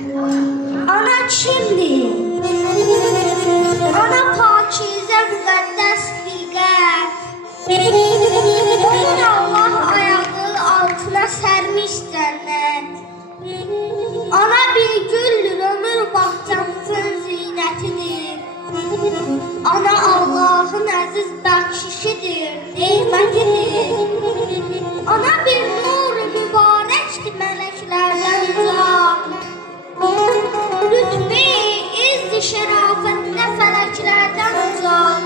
Ana kimdir? Ana pakizə müqəddəs bilgə. Onun Allah ayağının altına sərmiş cənnət. Ana bir güldür, ömür bağçamızın zinətidir. Ana Allah'ın əziz bəxşişidir, neymətidir. Ana bir nur-u mübarəkdir mələklərdən uzaq. Lütfi, izz-i şərafətlə fələklərdən uzaq.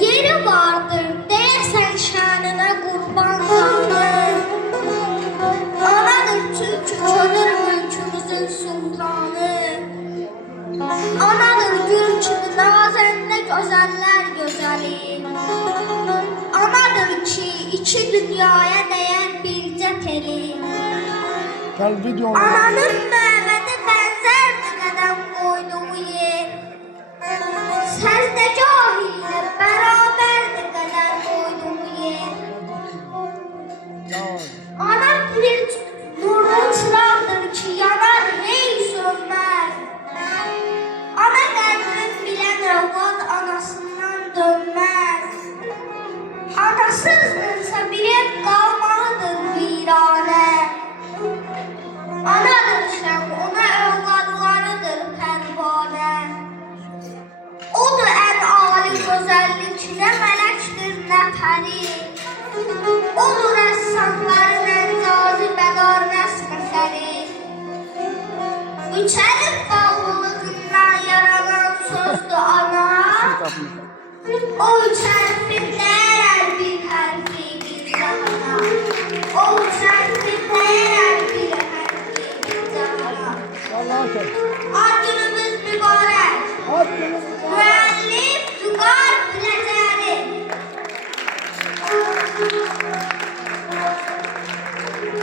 Yeri vardır, deyəsən şənənə qurban canım. Anadır çünki könül mülkümüzün sultanı. Anadır gül kimi nazəndə gözəller gözəli. Anadır ki, iki dünyaya dəyər bircə teli. Ananın məbədi bənzərdir qədəm qoyduğu yer. Səzdəgah ilə bərabərdir qədəm qoyduğu yer. Ana bir nurlu çıraqdır ki, yanar hey sönməz. Ana qədrini bilən övlad anasından dönməz. Anasızdırsa bilib qalmalıdır viranə. Anadır şəm, ona övladlarıdır pərvanə. Odur ən ali gözəllik, nə mələkdir, nə pəri. Odur rəssamların ən cazibədar rəsm əsəri. Üçəlik bağlılığından yaranan sözdür ana. O üç hərfin dəyər bir hərfi bir cana. O üç hərfin dəyər bir hərfi bir cana. Adını